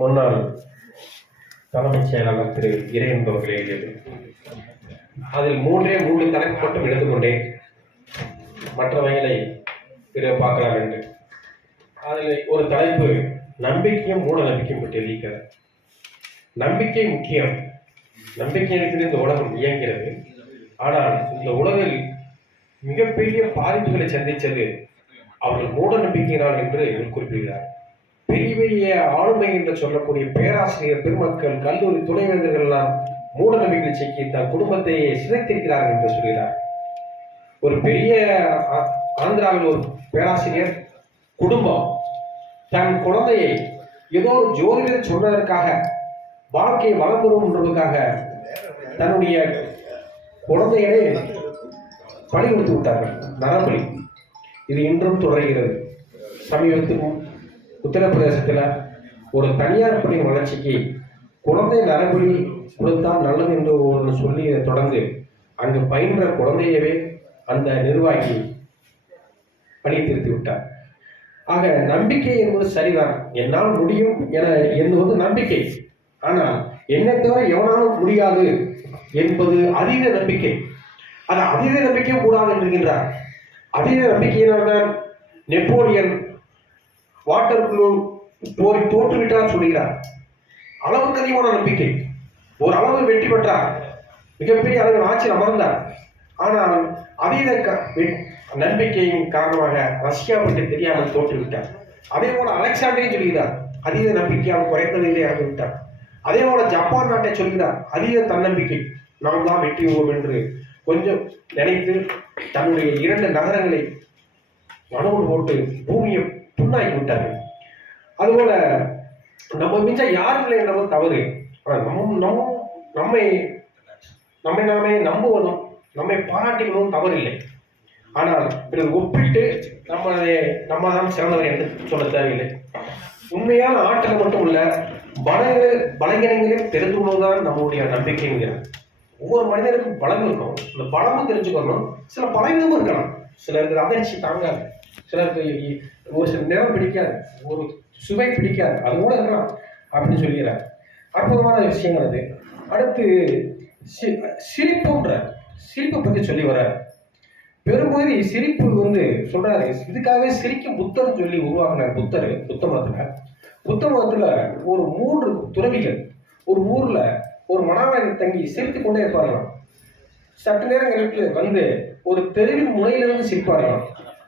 முன்னாள் தலைமைச் செயலாளர் திரு இறையன் அவர்கள் எழுதியது. அதில் மூன்றே மூன்று தலைப்பு மட்டும் எடுத்துக்கொண்டேன் மற்றவைகளை பிற பார்க்கலாம் என்று. அதில் ஒரு தலைப்பு நம்பிக்கையும் மூட நம்பிக்கையும் பற்றி எழுதிக்கிறார் நம்பிக்கை முக்கியம். நம்பிக்கை இருக்கிறது இந்த உலகம் இயங்கிறது ஆனால் இந்த உலகில் மிகப்பெரிய பாதிப்புகளை சந்தித்தது அவர்கள் மூட நம்பிக்கையினால் என்று குறிப்பிடுகிறார். பெரிய பெரிய ஆளுமை என்று சொல்லக்கூடிய பேராசிரியர் பெருமக்கள் கல்லூரி துணைவேந்தர்கள் எல்லாம் மூட நம்பிக்கை சிக்கி தன் குடும்பத்தையே சிதைத்திருக்கிறார்கள் என்று சொல்கிறார். ஒரு பெரிய ஆந்திராவில் ஒரு பேராசிரியர் குடும்பம் தன் குழந்தையை ஏதோ ஒரு ஜோதிடர் சொன்னதற்காக வாழ்க்கையை வளம் பெறும்ன்றதுக்காக தன்னுடைய குழந்தைகளே பலி கொடுத்து விட்டார்கள். நரபலி. இது இன்றும் தொடர்கிறது. சமீபத்தில் உத்தரப்பிரதேசத்தில் ஒரு தனியார் பள்ளி வளர்ச்சிக்கு குழந்தை நரபலி கொடுத்தால் நல்லது என்று ஒரு சொல்லி தொடர்ந்து அங்கு பயின்ற குழந்தையவே அந்த நிர்வாகி பணி திருத்தி விட்டார். ஆக நம்பிக்கை என்பது சரிதான். என்னால் முடியும் என என்பது நம்பிக்கை. ஆனால் என்னை தவிர எவனாலும் முடியாது என்பது அதீத நம்பிக்கை. அது அதீத நம்பிக்கை கூடாது என்கின்றார். அதீத நம்பிக்கையினால்தான் நெப்போலியன் வாட்டர் போரை தோற்றுவிட்டார் சொல்கிறார். அளவுக்கு அதிகமான நம்பிக்கை. ஒரு அளவு வெற்றி பெற்றார். மிகப்பெரிய அளவில் ஆட்சியில் அமர்ந்தார். ஆனால் அதீத க- நம்பிக்கையின் காரணமாக ரஷ்யா பற்றி தெரியாமல் தோற்றுவிட்டார் அதே போல அலெக்சாண்டரையும் சொல்கிறார். அதீத நம்பிக்கையால் குறைந்ததிலே இறந்து விட்டார். அதே போல ஜப்பான் நாட்டை சொல்கிறார். அதீத தன்னம்பிக்கை. நாம் தான் வெற்றி பெறுவோம் என்று கொஞ்சம் நினைத்து தன்னுடைய இரண்டு நகரங்களை மனோடு போட்டு பூமியை புண்ணாக்கி விட்டார்கள் அதுபோல நம்ம மிஞ்ச இல்லை என்னவோ தவறு. ஆனால் நம்ம நம் நம்மை நம்மை நாமே நம்புவதும் நம்மை பாராட்டிவதும் தவறில்லை. ஆனால் பிறகு ஒப்பிட்டு நம்ம நம்ம தான் சிறந்தவர் என்று சொல்ல தேவையில்லை. உண்மையான ஆற்றல் மட்டும் இல்ல பலங்கள் பலகீனங்களையும் தெரிந்துள்ளதுதான் நம்முடைய நம்பிக்கைங்கிறார் ஒவ்வொரு மனிதனுக்கும் பலம் இருக்கும். இந்த பலமும் தெரிஞ்சுக்கணும். சில பலவீனமும் இருக்கலாம். சிலருக்கு அதிர்ச்சி தாங்காது. சிலருக்கு ஒரு சில நிறம் பிடிக்காது ஒரு சுவை பிடிக்காது அது கூட இருக்கலாம் அப்படின்னு சொல்கிறார். அற்புதமான விஷயங்கள் அது. அடுத்து சி சிரிப்புன்ற சிரிப்பை பற்றி சொல்லி வர்றார். பெரும்பகுதி சிரிப்பு வந்து சொல்றாரு இதுக்காகவே சிரிக்கும் புத்தர் சொல்லி உருவாக்கினார் புத்தர் புத்த மதத்துல. புத்த மதத்துல ஒரு மூன்று துறவிகள் ஒரு ஊர்ல ஒரு மணாலயம் தங்கி சிரித்து கொண்டே இருப்பார்களாம். சற்று நேரம் வந்து ஒரு தெருவின் முனையிலிருந்து சிரிப்பார்களாம்.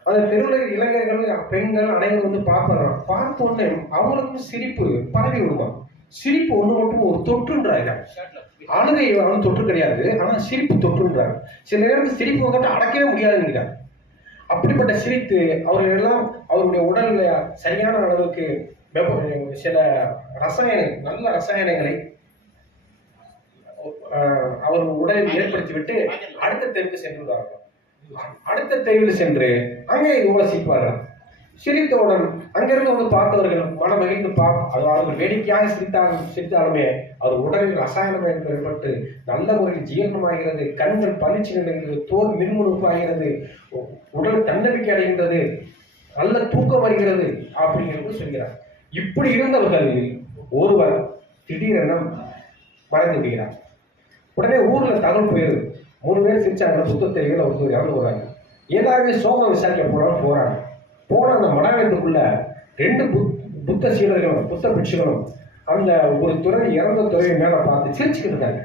அந்த தெருவில் இளைஞர்கள் பெண்கள் அனைவரும் வந்து பார்ப்பாங்களாம் பார்த்த உடனே அவங்களுக்கும் சிரிப்பு பரவி விடுமா சிரிப்பு ஒண்ணு மட்டும் ஒரு தொற்றுன்றாங்க. அழுகை வந்து தொற்று கிடையாது. ஆனா சிரிப்பு தொற்றுன்றாங்க. சில நேரத்தில் சிரிப்பு வந்துட்டு அடக்கவே முடியாதுங்கிறாங்க அப்படிப்பட்ட சிரித்து அவர்களெல்லாம் அவருடைய உடல்ல சரியான அளவுக்கு வெப்ப- சில ரசாயன நல்ல ரசாயனங்களை ஆஹ், அவர் உடலில் ஏற்படுத்திவிட்டு அடுத்த தெருவுக்கு சென்று விடுவார்கள் அடுத்த தெருவில் சென்று அங்கே இவ்வளோ சிரித்தவுடன் அங்கிருந்து வந்து பார்த்தவர்கள் மனம் மகிழ்ந்து பா அது அவர்கள் வேடிக்கையாக சிரித்தாலும் சிரித்தாலுமே அது உடலில் ரசாயனம் ஏற்பட்டு நல்ல முறையில் ஜீரணமாகிறது கண்கள் பளிச்சு நிலைகிறது தோல் மின்முழுப்பு ஆகிறது உ- உடல் தன்னம்பிக்கை அடைகின்றது நல்ல தூக்கம் வருகிறது அப்படிங்கிறது சொல்கிறார். இப்படி இருந்தவர்களில் ஒருவர் திடீரென மறைந்து விடுகிறார். உடனே ஊர்ல தகவல் போயிருது. மூணு பேர் சிரிச்சாங்க. சுத்த தெரிவிகள் ஒருத்தர் இறந்து போகிறாங்க எல்லாருமே சோகம் விசாரிக்க போனாலும் போகிறாங்க போன அந்த மடாங்கத்துக்குள்ள ரெண்டு புத் புத்த சீடர்களும் புத்த பிட்சுகளும் அந்த ஒரு துறை இறந்த துறையை மேலே பார்த்து சிரிச்சுக்கிட்டு இருக்காங்க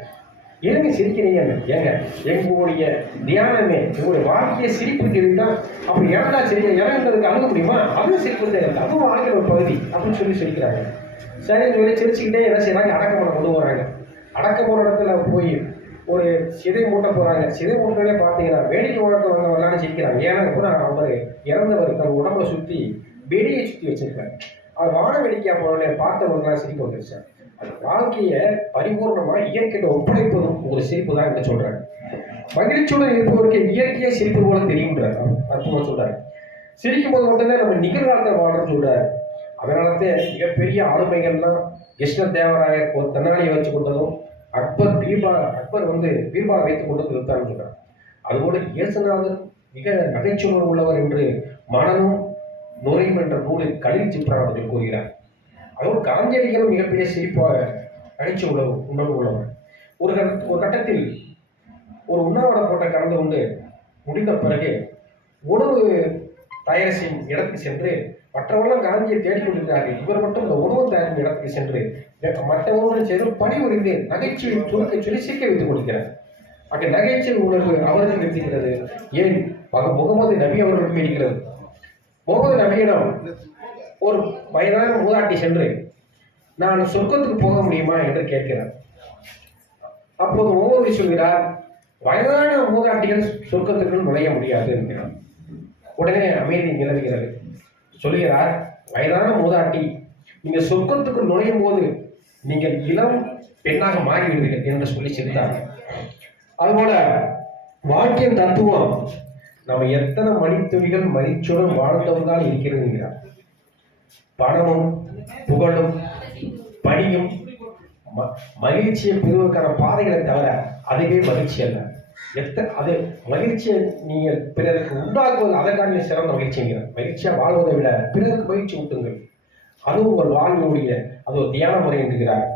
ஏங்க சிரிக்கிறீங்க? ஏங்க எங்களுடைய தியானமே உங்களுடைய வாழ்க்கையை சிரிப்பு தெரியுதா அப்படி இறந்தா சரி இறங்குறதுக்கு அணுக முடியுமா? அதுவும் சிரிப்பு தெரியாது அதுவும் வாழ்க்கையில் ஒரு பகுதி அப்படின்னு சொல்லி சிரிக்கிறாங்க. சரி சொல்லி சிரிச்சுக்கிட்டே என்ன செய்யறாங்க அடக்கம் கொண்டு வராங்க அடக்க இடத்துல போய் ஒரு சிதை மூட்ட போறாங்க. சிதை மூட்டலே பார்த்தீங்கன்னா வேடிக்கை உலகத்தை வந்தவங்களாம் சிரிக்கிறாங்க ஏன்னா கூட அவர் இறந்தவர் தன் உடம்பை சுத்தி வெடியை சுத்தி வச்சிருக்காரு. அவர் வான வேடிக்கையா போனோடனே பார்த்தவங்களாம் சிரிக்க வந்துருச்சு. அந்த வாழ்க்கையை பரிபூர்ணமா இயற்கையிட்ட ஒப்படைப்பதும் ஒரு சிரிப்பு தான் என்று சொல்கிறாங்க மகிழ்ச்சியுடன் இருப்பவருக்கு இயற்கையே சிரிப்பு போல தெரியும்ன்றார். அர்த்தமா சொல்றாரு. சிரிக்கும் போது மட்டும்தான் நம்ம நிகழ்காலத்தை வாழ்றோம்னு சொல்றாரு. அதனாலதான் மிகப்பெரிய ஆளுமைகள்லாம் கிருஷ்ண தேவராயர் ஒரு தென்னாலியை வச்சு கொண்டதும் அக்பர் பீர்பா அக்பர் வந்து பீர்பாலை வைத்துக் கொண்டு நிறுத்தான்னு சொல்றார் அதுபோல இயேசுநாதர் மிக நகைச்சுவை உள்ளவர் என்று மனமும் நுரையும் என்ற நூலில் கலில் சிப்ரா அவர்கள் கூறுகிறார். அதோடு காந்தியடிகளும் மிகப்பெரிய சிரிப்பாக நகைச்சு உணவு உணவு உள்ளவர் ஒரு கட்ட- ஒரு கட்டத்தில் ஒரு உண்ணாவிட போட்ட கலந்து கொண்டு முடிந்த பிறகு உணவு தயார் செய்யும் இடத்துக்கு சென்று மற்றவர்களும் காந்தியை தேடிக்கொண்டிருக்கிறார்கள் இவர் மட்டும் இந்த உணவு தயாரிக்கும் இடத்துக்கு சென்று மற்றவர்களுடன் செய்து பணி உரிந்து நகைச்சுவை சுருக்க சொல்லி சிக்க வைத்துக் கொடுக்கிறார் அங்கே நகைச்சுவை உணர்வு அவருக்கு இருக்கிறது ஏன்? முகமது நபி அவர்கள் இருக்கிறது முகமது நபியிடம் ஒரு வயதான மூதாட்டி சென்று நான் சொர்க்கத்துக்கு போக முடியுமா? என்று கேட்கிறார். அப்போது முகமது சொல்கிறார் வயதான மூதாட்டிகள் சொர்க்கத்துக்குள் நுழைய முடியாது என்கிறார். உடனே அமைதி நிலவுகிறது. சொல்கிறார் வயதான மூதாட்டி நீங்க சொர்க்கத்துக்கு நுழையும் போது நீங்கள் இளம் பெண்ணாக மாறிவிடுவீர்கள் என்று சொல்லி சிரித்தார். அதுபோல வாழ்க்கையின் தத்துவம் நம்ம எத்தனை மணித்துளிகள் மணிச்சுடன் வாழ்ந்தவன் தான் இருக்கிறதுங்கிறார் பணமும் புகழும் பணியும் ம- மகிழ்ச்சியை பெறுவதற்கான பாதைகளை தவிர அதுவே மகிழ்ச்சி அல்ல. எத்த அது மகிழ்ச்சியை நீங்கள் பிறருக்கு உண்டாக்குவது அதற்கான சிறந்த மகிழ்ச்சிங்கிறார் மகிழ்ச்சியா வாழ்வதை விட பிறருக்கு மகிழ்ச்சி ஊட்டுங்கள். அது உங்கள் வாழ்வுடைய அது ஒரு தியான முறை என்கிறார்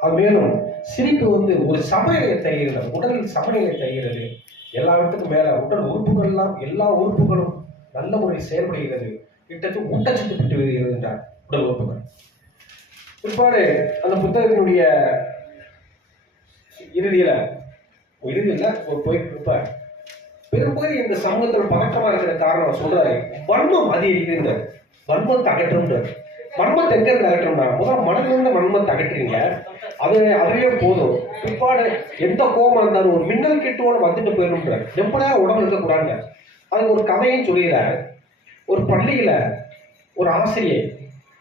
அது மேலும் சிரிப்பு வந்து ஒரு சமநிலையை தருகிறது உடலில் சமநிலையை தருகிறது. எல்லாவற்றுக்கும் மேல உடல் உறுப்புகள் எல்லாம் எல்லா உறுப்புகளும் நல்ல முறையில் செயல்படுகிறது. கிட்டத்தட்ட ஊட்டச்சத்து பெற்று வருகிறது என்றார் உடல் உறுப்புகள். பிற்பாடு அந்த புத்தகத்தினுடைய இறுதியில இறுதியில ஒரு போய் இருப்பார் பெரும்பாலும் இந்த சமூகத்தில் பதற்றமா இருக்கிற காரணம் சொல்றாரு வன்மம் அதிகரிக்கிறது வன்மத்தை அகற்றும்ன்றார் மர்மத்தை எங்க இருந்து அகற்றம்னா முதல்ல மனதிலிருந்து மர்மத்தை அகற்றுறீங்க அது அதுவே போதும். பிற்பாடு எந்த கோபம் இருந்தாலும் ஒரு மின்னல் கிட்டோட வந்துட்டு போயிடும்ன்றார் எப்படா உடம்பு இருக்கக்கூடாதுங்க. அதுக்கு ஒரு கதையும் சொல்லுகிறார் ஒரு பள்ளியில ஒரு ஆசிரியர்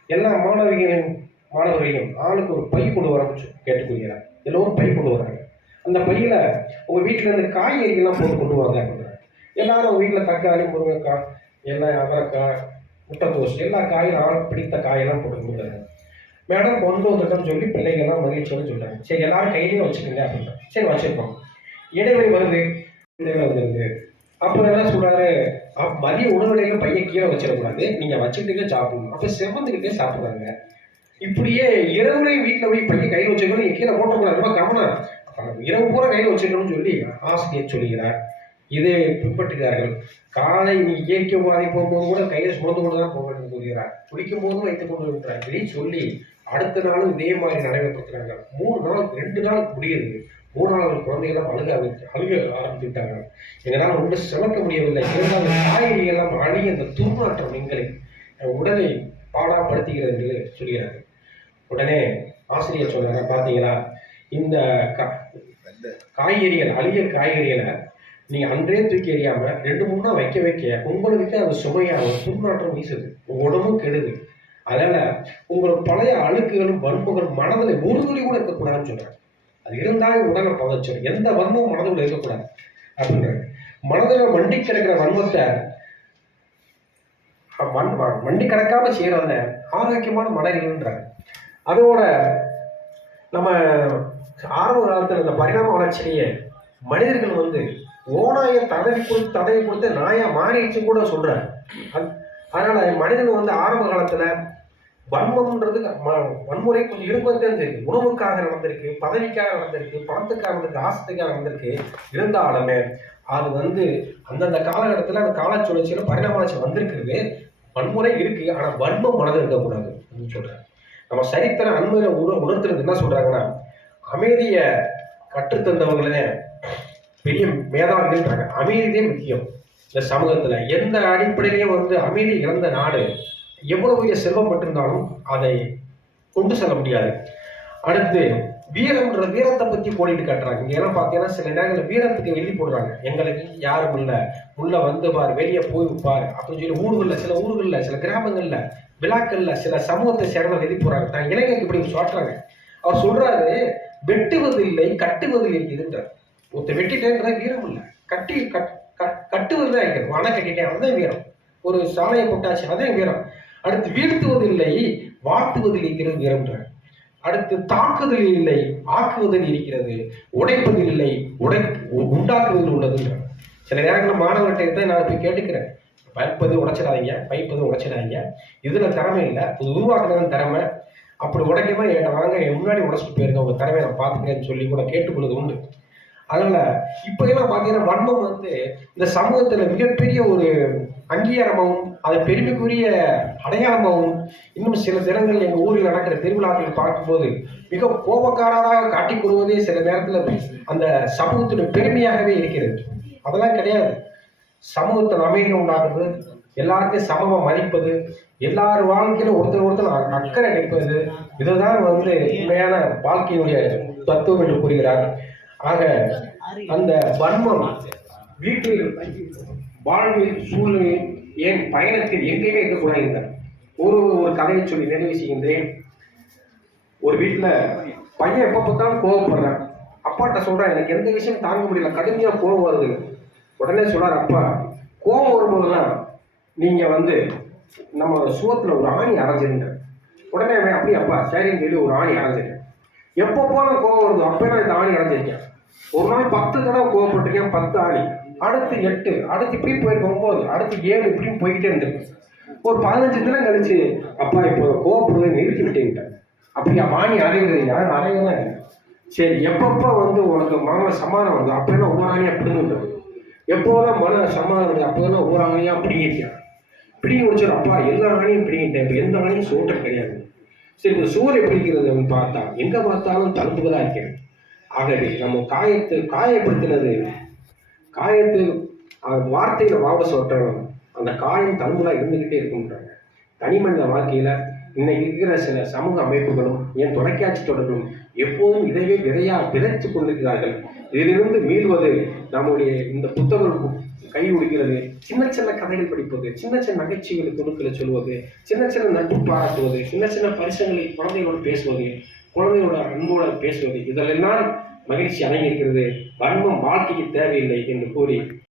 எல்லா மாணவிகளின் மாணவர்களையும் ஆளுக்கு ஒரு பை கொண்டு வர கேட்டுக்கொள்கிறார். எல்லோரும் பை கொண்டு வராங்க. அந்த பையில உங்க வீட்டுல இருந்து காய்கறிகள்லாம் போட்டு கொண்டு வாங்க எல்லாரும் உங்க வீட்டுல தக்காளி முருங்கைக்காய் எல்லாம் அவரைக்காய் முட்டைக்கோஸ் எல்லா காயும் அவளுக்கு பிடித்த காயெல்லாம் போட்டு கொடுக்குறாங்க மேடம் கொண்டு வந்துட்டோம்னு சொல்லி பிள்ளைங்கெல்லாம் மகிழ்ச்சியோடு சொல்றாங்க. சரி எல்லாரும் கையிலையும் வச்சுக்கோங்க அப்படின்னா சரி வச்சுருக்கோம் இடைவெளி வருது இடைவெளி வந்துருது அப்போ என்ன சொல்றாரு? அப்~ மதிய உணவுலையில பையன் கீழே வச்சிடக்கூடாது. நீங்க வச்சுக்கிட்டே சாப்பிடணும். அப்ப செவந்துக்கிட்டே சாப்பிடுறாங்க இப்படியே இரவுலையும் வீட்டில் போய் பையன் கையில் வச்சுக்கணும். நீங்க கீழே போட்டக்கூடாது ரொம்ப கவனம். இரவு பூரா கையில் வச்சுக்கணும்னு சொல்லி ஆசிரியர் சொல்லுகிறார். இதை பின்பற்றுகிறார்கள். காலை நீ இயற்கை பாதை போகும்போது கூட கையை சுமந்து கொண்டு தான் போக வேண்டும் கூறுகிறார். குளிக்கும் போதும் வைத்துக் கொண்டு இருக்கிறார் இதை சொல்லி அடுத்த நாளும் இதே மாதிரி நடைமுறைப்படுத்துறாங்க. மூணு நாள் ரெண்டு நாள் முடியுது மூணு நாள் குழந்தைகள்லாம் அழுக அழுக ஆரம்பித்து விட்டாங்க எங்களால் ஒன்றும் சுமக்க முடியவில்லை. இருந்தாலும் காய்கறி எல்லாம் அழிய அந்த துர்நாற்றம் எங்களை உடலை பாடாப்படுத்துகிறது என்று சொல்கிறார்கள். உடனே ஆசிரியர் சொல்றாங்க பார்த்தீங்களா இந்த காய்கறிகள் அழிய காய்கறிகளை நீங்க அன்றே தூக்கி எறியாம ரெண்டு மூணு நாள் வைக்க வைக்க உங்களுக்கு அது சுமையாகும் துர்நாற்றம் வீசுது. உடம்பும் கெடுது. அதனால உங்களோட பழைய அழுக்குகளும் வன்முகளும் மனதில் ஒரு துளி கூட இருக்கக்கூடாதுன்னு சொல்கிறேன் அது இருந்தால் உடலை பதச்சிடும் எந்த வன்மமும் மனதுக்குள்ள இருக்கக்கூடாது. அப்படின்றாங்க மனதில் வண்டி கிடக்கிற வன்மத்தை அஹ், மண் ம- மண்டி கிடக்காம ஆரோக்கியமான மனநிலைன்றாங்க. அதோட நம்ம ஆரம்ப காலத்தில் இந்த பரிணாம வளர்ச்சியிலேயே மனிதர்கள் வந்து ஓநாயை தடவி கொடுத்து தடவி கொடுத்து நாயா மாறிடுச்சுன்னு கூட சொல்கிறேன் அது- அதனால மனிதன் வந்து ஆரம்ப காலத்துல வன்மம்ன்றது ம- வன்முறை கொஞ்சம் இருக்கதான் தெரியும் உணவுக்காக நடந்திருக்கு பதவிக்காக நடந்திருக்கு பணத்துக்காக நடந்திருக்கு ஆசத்துக்காக நடந்திருக்கு. இருந்தாலுமே அது வந்து அந்தந்த காலகட்டத்தில் அந்த கால சுழற்சியில் பரிணாம வந்திருக்கிறது. வன்முறை இருக்கு ஆனால் வன்மம் மனதில் இருக்கக்கூடாது அப்படின்னு சொல்கிறேன் நம்ம சரித்திர அண்மையில உணர்த்துறது என்ன சொல்றாங்கன்னா அமைதியை கற்றுத்தந்தவங்களே பெரிய மேதாவிகள்ன்றாங்க. அமைதியே முக்கியம். இந்த சமூகத்துல எந்த அடிப்படையிலையும் வந்து அமைதி இழந்த நாடு எவ்வளவு பெரிய செல்வம் பட்டிருந்தாலும் அதை கொண்டு செல்ல முடியாது. அடுத்து வீரம்ன்ற வீரத்தை பத்தி போடிட்டு காட்டுறாங்க. இங்க எல்லாம் பார்த்தீங்கன்னா சில நேரங்களில் வீரத்துக்கு வெளியே போடுறாங்க. எங்களுக்கு யாரும் இல்ல. உள்ள வந்து பார் வெளியே போய் பார் அப்படின்னு சொல்லி ஊர்கள்ல சில ஊர்கள்ல சில கிராமங்கள்ல விழாக்கள்ல சில சமூகத்தை சேர்ந்த எழுதி போறாங்க தான் இளைஞருக்கு இப்படி சொல்றாங்க. அவர் சொல்றாரு வெட்டுவதில்லை கட்டுவதில் இதுன்றார் ஒருத்தர் வெட்டிட்டேங்கிறத வீரம் இல்லை. கட்டி கட் கட்- கட்டுவது தான் இருக்கிறது அணை கட்டிட்டேன் அதுதான் வீரம். ஒரு சாலையை போட்டாச்சு அதே வீரம். அடுத்து வீழ்த்துவது இல்லை வாழ்த்துவதில் இருக்கிறது வீரம்ன்ற அடுத்து தாக்குதல் இல்லை ஆக்குவதில் இருக்கிறது உடைப்பதில் இல்லை உடை உண்டாக்குவதில் உள்ளதுன்ற சில நேரங்களில் மாணவர்கிட்ட தான் நான் போய் கேட்டுக்கிறேன். பைப்பது உடைச்சிடாதீங்க பைப்பது உடைச்சிடாதீங்க. இதில் திறமை இல்லை. இது உருவாக்குறது திறமை. அப்படி உடைக்கமா என்கிட்ட வாங்க முன்னாடி உடைச்சிட்டு போயிருங்க. உங்கள் திறமையை நான் பார்த்துக்கிறேன்னு சொல்லி கூட கேட்டுக்கொள்வது உண்டு. அதனால இப்போ எல்லாம் பார்த்தீங்கன்னா வன்மம் வந்து இந்த சமூகத்தில் மிகப்பெரிய ஒரு அங்கீகாரமாகவும் அதை பெருமைக்குரிய அடையாளமாகவும் இன்னும் சில தினங்கள் எங்கள் ஊரில் நடக்கிற திருவிழாக்கள் பார்க்கும்போது மிக கோபக்காரராக காட்டிக் கொள்வதே சில நேரத்தில் அந்த சமூகத்துடைய பெருமையாகவே இருக்கிறது. அதெல்லாம் கிடையாது. சமூகத்தில் அமைதி உண்டாக்குறது எல்லாருக்கும் சமமாக மதிப்பது எல்லார் வாழ்க்கையில ஒருத்தர் ஒருத்தர் அக்கறை எடுப்பது இதுதான் வந்து உண்மையான வாழ்க்கையினுடைய தத்துவம் என்று கூறுகிறார் ஆக அந்த பர்மம் வீட்டில் வாழ்வில் சூழ்நிலையில் ஏன் பயணத்தில் எங்கேயுமே இருக்கக்கூடாது ஒரு ஒரு கதையை சொல்லி நிறைவு செய்கின்றேன். ஒரு வீட்டில் பையன் எப்போ பார்த்தாலும் கோவப்படுறேன். அப்பாட்ட சொல்கிறேன் எனக்கு எந்த விஷயம் தாங்க முடியல கடுமையாக கோவம் வருது. உடனே சொல்கிறார் அப்பா கோவம் தான் நீங்கள் வந்து நம்ம சுவத்தில் ஒரு ஆணி அரைஞ்சிருங்க. உடனே அவன் அப்படி அப்பா சரின்னு சொல்லி ஒரு ஆணி அரைஞ்சிருக்கேன் எப்போ போனால் கோவம் வருது. அப்போ நான் இந்த ஆணி அரைஞ்சிருக்கேன். ஒரு நாள் பத்து தடவை கோவப்பட்டிருக்கேன் பத்து ஆணி அடுத்து எட்டு அடுத்து இப்படி போயிருக்கு ஒன்பது அடுத்து ஏழு இப்படியும் போய்கிட்டே இருந்திருக்கேன் ஒரு பதினஞ்சு தினம் கழிச்சு அப்பா இப்போ கோவப்படுவதை நிறுத்தி விட்டேன்ட்டேன் அப்படியா வாணி அறைகிறது யாரும் அறையலாம் இல்லை. சரி எப்பப்போ வந்து உனக்கு மன சமாதானம் வருது அப்போல்லாம் ஒவ்வொரு ஆணையாக பிடுங்குது எப்போதான் மன சமாதானம் வருது அப்போதான் ஒவ்வொரு ஆணையாக பிடிங்கிருக்கான் பிடிங்கி முடிச்சிடும் அப்பா எல்லா ஆணையும் பிடிங்கிட்டேன் இப்போ எந்த ஆணையும் சோற்ற கிடையாது. சரி இந்த சூரிய பிடிக்கிறது பார்த்தா எங்கே பார்த்தாலும் தழும்புகளாக இருக்கிறது. ஆகவே நம்ம காயத்தை காயப்படுத்தினது காயத்தை வார்த்தையில வாபஸ் ஓட்டணும் அந்த காயம் தழும்புலாம் இருந்துக்கிட்டே இருக்குன்றாங்க தனி மனித வாழ்க்கையில இன்னைக்கு இருக்கிற சில சமூக அமைப்புகளும் ஏன் தொலைக்காட்சி தொடர்களும் எப்போதும் இதையே விதையா விதைத்து கொண்டிருக்கிறார்கள். இதிலிருந்து மீள்வது நம்முடைய இந்த புத்தகம் கை உடுக்கிறது சின்ன சின்ன கதைகள் படிப்பது சின்ன சின்ன நகைச்சுவைகளை துணுக்களை சொல்வது சின்ன சின்ன நட்பு பாராட்டுவது சின்ன சின்ன பரிசங்களை குழந்தைகளோடு பேசுவது குழந்தையோட அன்போட பேசுவது இதெல்லாம் மகிழ்ச்சி அடங்கியிருக்கிறது. வன்மம் வாழ்க்கைக்கு தேவையில்லை என்று கூறி